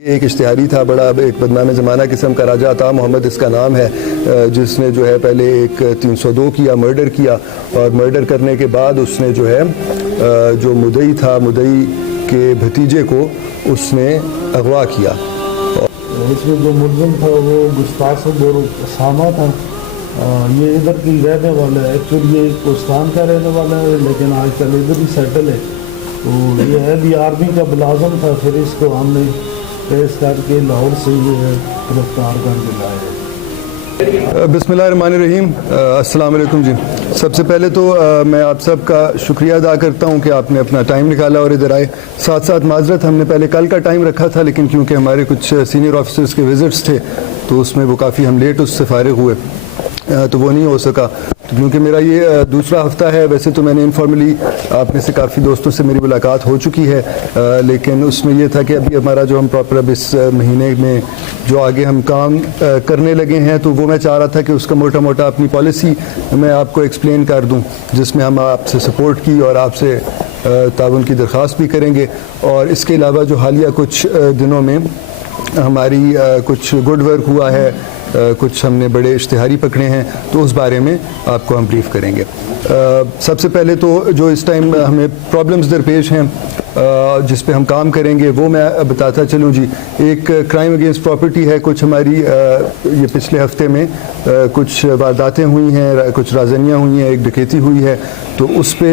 ایک اشتہاری تھا بڑا، ایک بدنام زمانہ قسم کا، راجہ عطا محمد اس کا نام ہے، جس نے جو ہے پہلے ایک 302 کیا، مرڈر کیا، اور مرڈر کرنے کے بعد اس نے جو ہے جو مدعی تھا، مدعی کے بھتیجے کو اس نے اغوا کیا۔ اس میں جو ملزم تھا وہ گستاخ اور اسامہ تھا۔ یہ ادھر کی رہنے والا ہے، ایکچولی یہ کوستان کا رہنے والا ہے لیکن آج کل ادھر ہی سیٹل ہے۔ تو یہ ہے بھی آرمی کا ملازم تھا، پھر اس کو ہم نے پیش کر کے لاہور سے یہ گرفتار کر کے لائے۔ بسم اللہ الرحمن الرحیم، السلام علیکم جی۔ سب سے پہلے تو میں آپ سب کا شکریہ ادا کرتا ہوں کہ آپ نے اپنا ٹائم نکالا اور ادھر آئے۔ ساتھ ساتھ معذرت، ہم نے پہلے کل کا ٹائم رکھا تھا لیکن کیونکہ ہمارے کچھ سینئر آفیسرز کے وزٹس تھے تو اس میں وہ کافی ہم لیٹ اس سے فارغ ہوئے تو وہ نہیں ہو سکا۔ کیونکہ میرا یہ دوسرا ہفتہ ہے، ویسے تو میں نے انفارملی آپ میں سے کافی دوستوں سے میری ملاقات ہو چکی ہے، لیکن اس میں یہ تھا کہ ابھی ہمارا جو ہم پراپر اب اس مہینے میں جو آگے ہم کام کرنے لگے ہیں تو وہ میں چاہ رہا تھا کہ اس کا موٹا موٹا اپنی پالیسی میں آپ کو ایکسپلین کر دوں، جس میں ہم آپ سے سپورٹ کی اور آپ سے تعاون کی درخواست بھی کریں گے۔ اور اس کے علاوہ جو حالیہ کچھ دنوں میں ہماری کچھ گڈ ورک ہوا ہے، کچھ ہم نے بڑے اشتہاری پکڑے ہیں، تو اس بارے میں آپ کو ہم بریف کریں گے۔ سب سے پہلے تو جو اس ٹائم ہمیں پرابلمز درپیش ہیں جس پہ ہم کام کریں گے وہ میں بتاتا چلوں جی۔ ایک کرائم اگینسٹ پراپرٹی ہے، کچھ ہماری یہ پچھلے ہفتے میں کچھ وارداتیں ہوئی ہیں، کچھ رازنیاں ہوئی ہیں، ایک ڈکیتی ہوئی ہے، تو اس پہ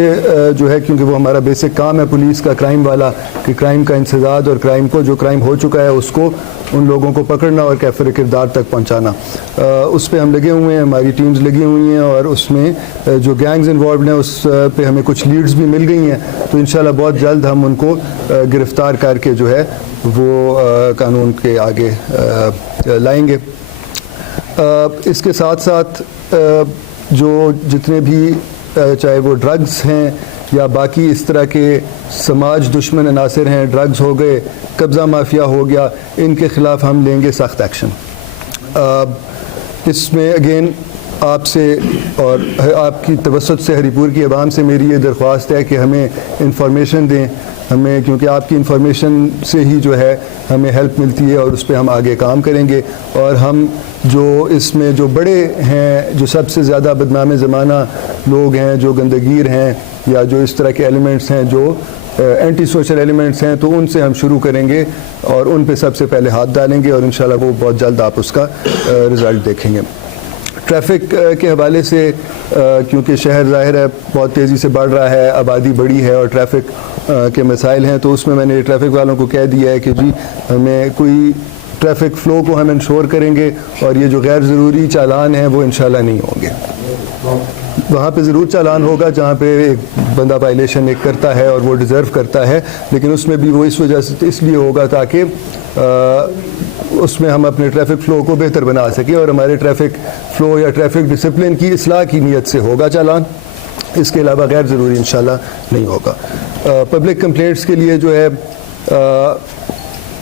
جو ہے کیونکہ وہ ہمارا بیسک کام ہے پولیس کا، کرائم والا، کہ کرائم کا انسداد اور کرائم کو جو کرائم ہو چکا ہے اس کو ان لوگوں کو پکڑنا اور کیفر کردار تک پہنچانا، اس پہ ہم لگے ہوئے ہیں، ہماری ٹیمز لگی ہوئی ہیں، اور اس میں جو گینگز انوالوڈ ہیں اس پہ ہمیں کچھ لیڈز بھی مل گئی ہیں، تو انشاءاللہ بہت جلد ہم ان کو گرفتار کر کے جو ہے وہ قانون کے آگے لائیں گے۔ اس کے ساتھ ساتھ جو جتنے بھی چاہے وہ ڈرگز ہیں یا باقی اس طرح کے سماج دشمن عناصر ہیں، ڈرگز ہو گئے، قبضہ مافیا ہو گیا، ان کے خلاف ہم لیں گے سخت ایکشن۔ اس میں اگین آپ سے اور آپ کی توسط سے ہری پور کی عوام سے میری یہ درخواست ہے کہ ہمیں انفارمیشن دیں، ہمیں، کیونکہ آپ کی انفارمیشن سے ہی جو ہے ہمیں ہیلپ ملتی ہے اور اس پہ ہم آگے کام کریں گے۔ اور ہم جو اس میں جو بڑے ہیں، جو سب سے زیادہ بدنام زمانہ لوگ ہیں، جو گندگیر ہیں یا جو اس طرح کے ایلیمنٹس ہیں جو اینٹی سوشل ایلیمنٹس ہیں، تو ان سے ہم شروع کریں گے اور ان پہ سب سے پہلے ہاتھ ڈالیں گے، اور انشاءاللہ وہ بہت جلد آپ اس کا رزلٹ دیکھیں گے۔ ٹریفک کے حوالے سے کیونکہ شہر ظاہر ہے بہت تیزی سے بڑھ رہا ہے، آبادی بڑی ہے اور ٹریفک کے مسائل ہیں، تو اس میں نے ٹریفک والوں کو کہہ دیا ہے کہ جی ہمیں کوئی ٹریفک فلو کو ہم انشور کریں گے، اور یہ جو غیر ضروری چالان ہیں وہ انشاءاللہ نہیں ہوں گے۔ وہاں پہ ضرور چالان ہوگا جہاں پہ ایک بندہ وائلیشن ایک کرتا ہے اور وہ ڈیزرو کرتا ہے، لیکن اس میں بھی وہ اس وجہ سے اس لیے ہوگا تاکہ اس میں ہم اپنے ٹریفک فلو کو بہتر بنا سکیں، اور ہمارے ٹریفک فلو یا ٹریفک ڈسپلن کی اصلاح کی نیت سے ہوگا چالان، اس کے علاوہ غیر ضروری انشاءاللہ نہیں ہوگا۔ پبلک کمپلینٹس کے لیے جو ہے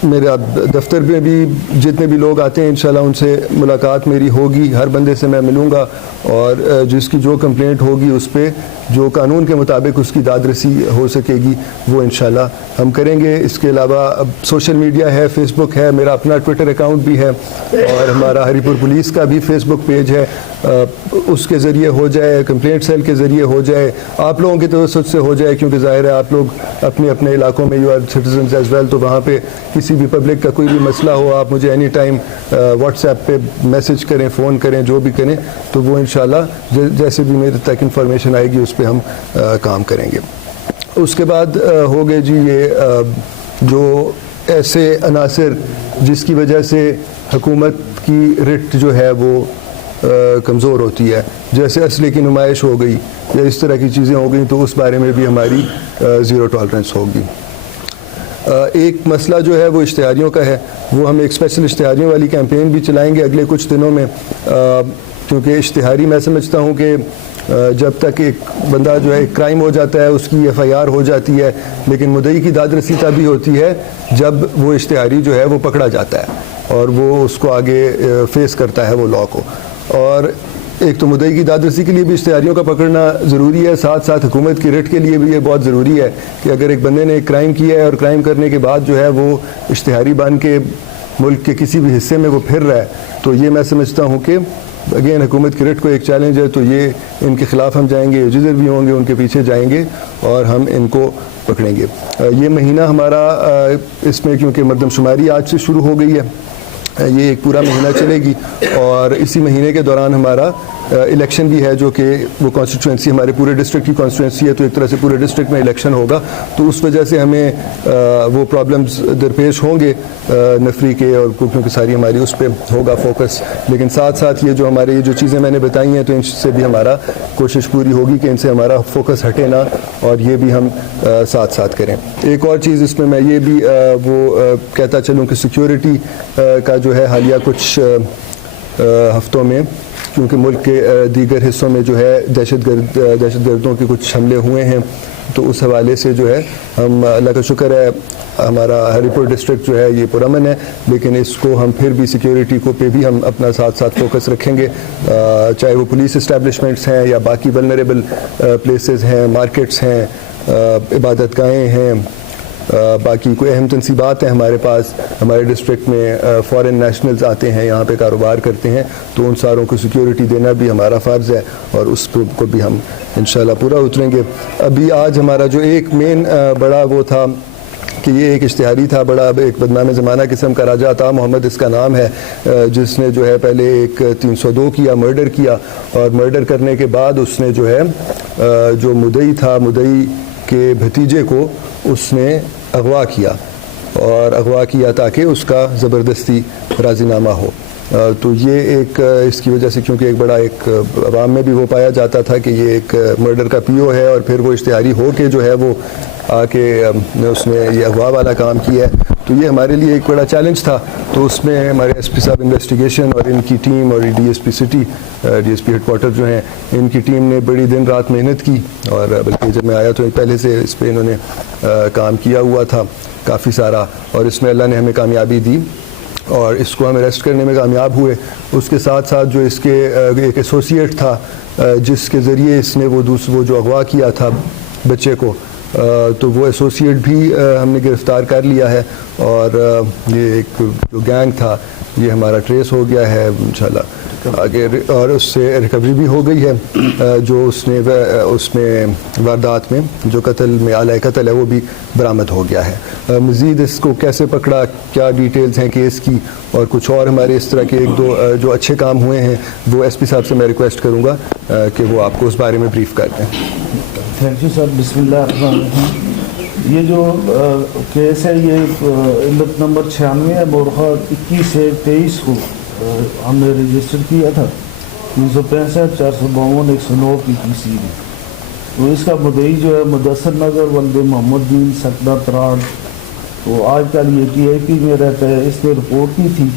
میرا دفتر میں بھی جتنے بھی لوگ آتے ہیں انشاءاللہ ان سے ملاقات میری ہوگی، ہر بندے سے میں ملوں گا، اور جس کی جو کمپلینٹ ہوگی اس پہ جو قانون کے مطابق اس کی داد رسی ہو سکے گی وہ انشاءاللہ ہم کریں گے۔ اس کے علاوہ اب سوشل میڈیا ہے، فیس بک ہے، میرا اپنا ٹویٹر اکاؤنٹ بھی ہے، اور ہمارا ہری پور پولیس کا بھی فیس بک پیج ہے، اس کے ذریعے ہو جائے، کمپلینٹ سیل کے ذریعے ہو جائے، آپ لوگوں کی توسط سے ہو جائے، کیونکہ ظاہر ہے آپ لوگ اپنے اپنے علاقوں میں you are citizens as well, تو وہاں پہ کسی بھی پبلک کا کوئی بھی مسئلہ ہو آپ مجھے اینی ٹائم واٹس ایپ پہ میسج کریں، فون کریں، جو بھی کریں، تو وہ انشاءاللہ جیسے بھی میرے تک انفارمیشن آئے گی اس پہ ہم کام کریں گے۔ اس کے بعد ہو گئے جی یہ جو ایسے عناصر جس کی وجہ سے حکومت کی رٹ جو ہے وہ کمزور ہوتی ہے، جیسے اسلحے کی نمائش ہو گئی یا اس طرح کی چیزیں ہو گئیں، تو اس بارے میں بھی ہماری زیرو ٹالرنس ہوگی۔ ایک مسئلہ جو ہے وہ اشتہاریوں کا ہے، وہ ہم ایک اسپیشل اشتہاریوں والی کیمپین بھی چلائیں گے اگلے کچھ دنوں میں، کیونکہ اشتہاری میں سمجھتا ہوں کہ جب تک ایک بندہ جو ہے ایک کرائم ہو جاتا ہے اس کی ایف آئی آر ہو جاتی ہے، لیکن مدعی کی داد رسی تبھی ہوتی ہے جب وہ اشتہاری جو ہے وہ پکڑا جاتا ہے اور وہ اس کو آگے فیس کرتا ہے وہ لاء کو۔ اور ایک تو مدعی کی دادرسی کے لیے بھی اشتہاریوں کا پکڑنا ضروری ہے، ساتھ ساتھ حکومت کی رٹ کے لیے بھی یہ بہت ضروری ہے کہ اگر ایک بندے نے ایک کرائم کیا ہے اور کرائم کرنے کے بعد جو ہے وہ اشتہاری بن کے ملک کے کسی بھی حصے میں وہ پھر رہا ہے، تو یہ میں سمجھتا ہوں کہ اگین حکومت کی رٹ کو ایک چیلنج ہے، تو یہ ان کے خلاف ہم جائیں گے، جدھر بھی ہوں گے ان کے پیچھے جائیں گے اور ہم ان کو پکڑیں گے۔ یہ مہینہ ہمارا اس میں کیونکہ مردم شماری آج سے شروع ہو گئی ہے، یہ ایک پورا مہینہ چلے گی اور اسی مہینے کے دوران ہمارا الیکشن بھی ہے، جو کہ وہ کانسٹیٹوئنسی ہمارے پورے ڈسٹرکٹ کی کانسٹیٹوئنسی ہے، تو ایک طرح سے پورے ڈسٹرکٹ میں الیکشن ہوگا، تو اس وجہ سے ہمیں وہ پرابلمز درپیش ہوں گے نفری کے، اور کیونکہ ساری ہماری اس پہ ہوگا فوکس، لیکن ساتھ ساتھ یہ جو ہمارے یہ جو چیزیں میں نے بتائی ہیں تو ان سے بھی ہمارا کوشش پوری ہوگی کہ ان سے ہمارا فوکس ہٹے نہ، اور یہ بھی ہم ساتھ ساتھ کریں۔ ایک اور چیز اس میں یہ بھی وہ کہتا چلوں کہ سیکیورٹی کا جو ہے حالیہ کچھ ہفتوں میں، کیونکہ ملک کے دیگر حصوں میں جو ہے دہشت گردوں کے کچھ حملے ہوئے ہیں، تو اس حوالے سے جو ہے ہم اللہ کا شکر ہے ہمارا ہری پور ڈسٹرکٹ جو ہے یہ پرامن ہے، لیکن اس کو ہم پھر بھی سیکیورٹی کو پہ بھی ہم اپنا ساتھ ساتھ فوکس رکھیں گے، چاہے وہ پولیس اسٹیبلشمنٹس ہیں یا باقی ولنریبل پلیسز ہیں، مارکیٹس ہیں، عبادت گاہیں ہیں، باقی کوئی اہم تنصیبات ہیں ہمارے پاس، ہمارے ڈسٹرکٹ میں فارن نیشنلز آتے ہیں یہاں پہ کاروبار کرتے ہیں، تو ان ساروں کو سیکیورٹی دینا بھی ہمارا فرض ہے اور اس کو بھی ہم انشاءاللہ پورا اتریں گے۔ ابھی آج ہمارا جو ایک مین بڑا وہ تھا کہ یہ ایک اشتہاری تھا، بڑا ایک بدنام زمانہ قسم کا، راجہ عطا محمد اس کا نام ہے، جس نے جو ہے پہلے ایک 302 کیا، مرڈر کیا، اور مرڈر کرنے کے بعد اس نے جو ہے جو مدعی تھا، مدعی کے بھتیجے کو اس نے اغوا کیا، اور اغوا کیا تاکہ اس کا زبردستی راضی نامہ ہو، تو یہ ایک اس کی وجہ سے، کیونکہ ایک بڑا ایک عوام میں بھی وہ پایا جاتا تھا کہ یہ ایک مرڈر کا پیو ہے، اور پھر وہ اشتہاری ہو کے جو ہے وہ آ کے اس نے یہ اغوا والا کام کیا ہے، تو یہ ہمارے لیے ایک بڑا چیلنج تھا۔ تو اس میں ہمارے ایس پی صاحب انویسٹیگیشن اور ان کی ٹیم، اور D S P city, D S P headquarter جو ہیں، ان کی ٹیم نے بڑی دن رات محنت کی، اور بلکہ جب میں آیا تو پہلے سے اس پہ انہوں نے کام کیا ہوا تھا کافی سارا، اور اس میں اللہ نے ہمیں کامیابی دی اور اس کو ہم اریسٹ کرنے میں کامیاب ہوئے۔ اس کے ساتھ ساتھ جو اس کے ایک ایسوسیٹ تھا جس کے ذریعے اس نے وہ جو اغوا کیا تھا بچے کو، تو وہ ایسوسیٹ بھی ہم نے گرفتار کر لیا ہے، اور یہ ایک جو گینگ تھا یہ ہمارا ٹریس ہو گیا ہے انشاءاللہ آگے، اور اس سے ریکوری بھی ہو گئی ہے، جو اس میں واردات میں جو قتل میں آلۂ قتل ہے وہ بھی برآمد ہو گیا ہے۔ مزید اس کو کیسے پکڑا، کیا ڈیٹیلز ہیں کیس کی، اور کچھ اور ہمارے اس طرح کے ایک دو جو اچھے کام ہوئے ہیں، وہ ایس پی صاحب سے میں ریکویسٹ کروں گا کہ وہ آپ کو اس بارے میں بریف کر دیں۔ Thank you sir. بسم اللہ الرحمن الرحیم۔ یہ جو کیس ہے یہ علت نمبر 96 ہے، مورخہ 21/23 کو ہم نے رجسٹر کیا تھا، 365 452 109 PPC میں۔ تو اس کا مدعی جو ہے مدثر نگر ولد محمد دین سکدہ تراڑ، تو آج کل یہ PIP میں رہتا ہے۔ اس نے رپورٹ کی تھی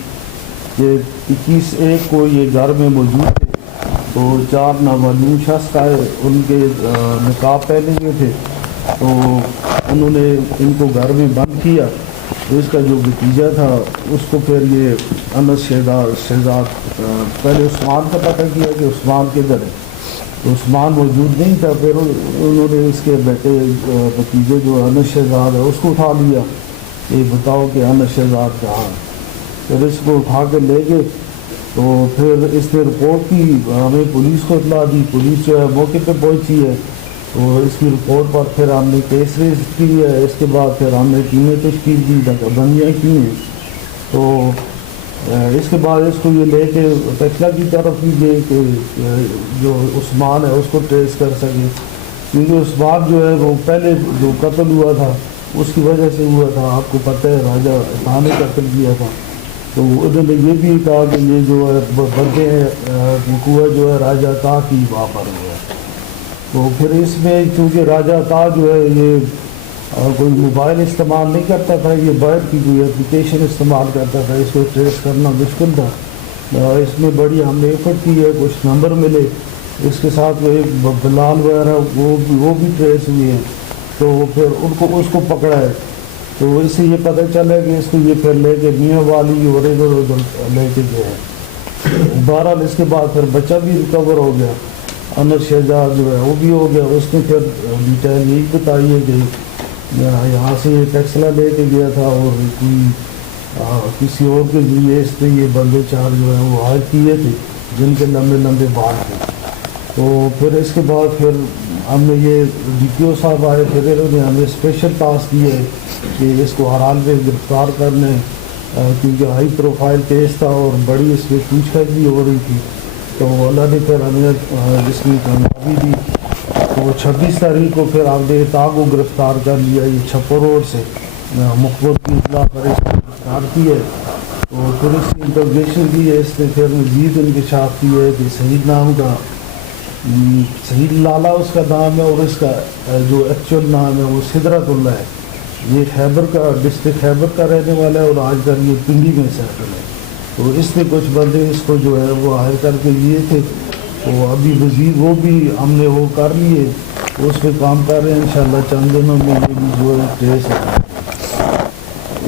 کہ 21/1 کو یہ گھر میں موجود تھے، تو 4 نامعلوم شخص کا ان کے نقاب پہنے ہوئے تھے، تو انہوں نے ان کو گھر میں بند کیا، تو اس کا جو بھتیجا تھا اس کو پھر یہ انس شہزاد پہلے عثمان کا پتہ کیا کہ عثمان کدھر ہے، تو عثمان موجود نہیں تھا، پھر انہوں نے اس کے بیٹے بھتیجے جو انس شہزاد ہے اس کو اٹھا لیا، یہ بتاؤ کہ انس شہزاد کہاں ہے، پھر اس کو اٹھا کے لے گئے، تو پھر اس نے رپورٹ کی، ہمیں پولیس کو اطلاع دی، پولیس جو ہے موقع پہ پہنچی ہے، تو اس کی رپورٹ پر پھر ہم نے کیس ریز کی ہے، اس کے بعد پھر ہم نے ٹیمیں تشکیل کی، بندیاں کی ہیں، تو اس کے بعد اس کو یہ لے کے فیصلہ کی طرف بھی گئے کہ جو عثمان ہے اس کو ٹریس کر سکے، کیونکہ عثمان جو ہے وہ پہلے جو قتل ہوا تھا اس کی وجہ سے ہوا تھا، آپ کو پتہ ہے راجہ عطا نے قتل کیا تھا، تو انہوں نے یہ بھی کہا کہ یہ جو ہے بندے کنواں جو ہے راجہ عطا کی وہاں پر ہوا ہے، تو پھر اس میں چونکہ راجہ عطا جو ہے یہ کوئی موبائل استعمال نہیں کرتا تھا، یہ باہر کی کوئی اپلیکیشن استعمال کرتا تھا، اس کو ٹریس کرنا مشکل تھا، اس میں بڑی ہم نے ایفرٹ کی ہے، کچھ نمبر ملے، اس کے ساتھ وہ ایک بلال وغیرہ وہ بھی ٹریس ہوئے ہیں، تو پھر اس کو پکڑا ہے، تو اس سے یہ پتہ چلا کہ اس کو یہ پھر لے کے میاں والی اور ادھر ادھر لے کے گئے ہیں، بہرحال اس کے بعد پھر بچہ بھی ریکور ہو گیا، انور شہزاد جو ہے وہ بھی ہو گیا. اس نے پھر ڈیٹیل یہی بتائی ہے کہ یہاں سے یہ ٹیکسلا لے کے گیا تھا اور کسی اور کے ذریعے اس نے یہ بندے 4 جو ہیں وہ ہائر کیے تھے جن کے لمبے لمبے بال تھے. تو پھر اس کے بعد پھر ہم نے یہ ڈی پی او صاحب آئے، پھر انہوں نے ہمیں اسپیشل ٹاسک دیے کہ اس کو ہر حال میں گرفتار کرنے، کیونکہ ہائی پروفائل کیس تھا اور بڑی اس میں پوچھ گچھ بھی ہو رہی تھی. تو اللہ نے پھر ہمیں اس میں کامیابی دی. تو 26 تاریخ کو پھر آپ نے تا کو گرفتار کر لیا، یہ چھپر روڈ سے مخبر کی اطلاع پر اس کو گرفتار کی ہے. تو پھر اس کی انٹروگیشن کی ہے. اس نے پھر مزید انکشاف کی ہے کہ سعید نام کا، سعید لالا اس کا نام ہے اور اس کا جو ایکچوئل نام ہے وہ سدرت اللہ ہے. یہ خیبر کا، ڈسٹرکٹ خیبر کا رہنے والا ہے اور آج کل یہ پنڈی میں سیٹل ہے. تو اس نے کچھ بندے اس کو جو ہے وہ ہائر کر کے لیے تھے. تو ابھی مزید وہ بھی ہم نے وہ کر لیے، اس پہ کام کر رہے ہیں. انشاءاللہ چند دنوں میں یہ بھی جو ہے ٹریس ہے.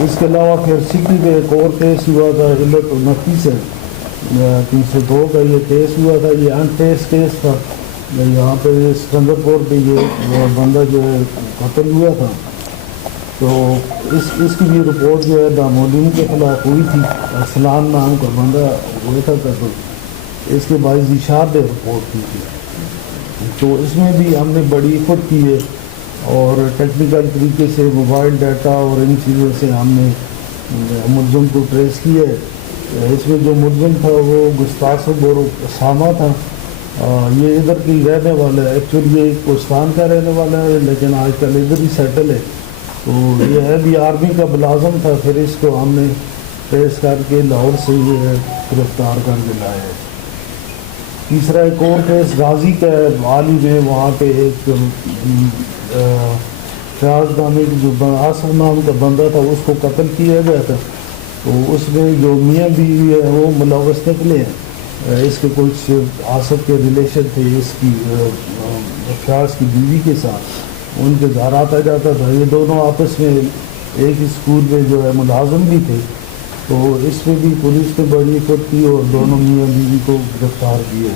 اس کے علاوہ پھر سٹی میں ایک اور کیس ہوا تھا، علت 29 ہے 302 کا یہ کیس ہوا تھا. یہ ان ٹیس کیس تھا. یہاں پہ سکندر پور پہ یہ بندہ جو ہے قتل ہوا تھا. تو اس کی بھی رپورٹ جو ہے دامولیم کے خلاف ہوئی تھی. اسلام نام کا بندہ ہوا تھا قتل، اس کے باعث اشار نے رپورٹ کی تھی. تو اس میں بھی ہم نے بڑی ایفرٹ کی ہے اور ٹیکنیکل طریقے سے موبائل ڈیٹا اور ان چیزوں سے ہم نے ملزم کو ٹریس کیا ہے. اس میں جو ملزم تھا وہ گستاخ بورو اسامہ تھا. یہ ادھر کی رہنے والا ہے، ایکچولی یہ کوستان کا رہنے والا ہے لیکن آج کل ادھر ہی سیٹل ہے. تو یہ ہے بھی آرمی کا ملازم تھا. پھر اس کو ہم نے ٹریس کر کے لاہور سے یہ گرفتار کر کے لائے. تیسرا ایک اور کیس غازی کا ہے، حال ہی میں وہاں پہ ایک فیاض نامی جو آصف نام کا بندہ تھا اس کو قتل کیا گیا تھا. تو اس میں جو میاں بیوی ہے وہ ملوث نکلے ہیں. اس کے کچھ آصف کے ریلیشن تھے اس کی فیاض کی بیوی کے ساتھ، ان کے گھر آتا جاتا تھا. یہ دونوں آپس میں ایک ہی اسکول میں جو ہے ملازم بھی تھے. تو اس میں بھی پولیس نے بڑی ایفرٹ کی اور دونوں میاں بیوی کو گرفتار کیا.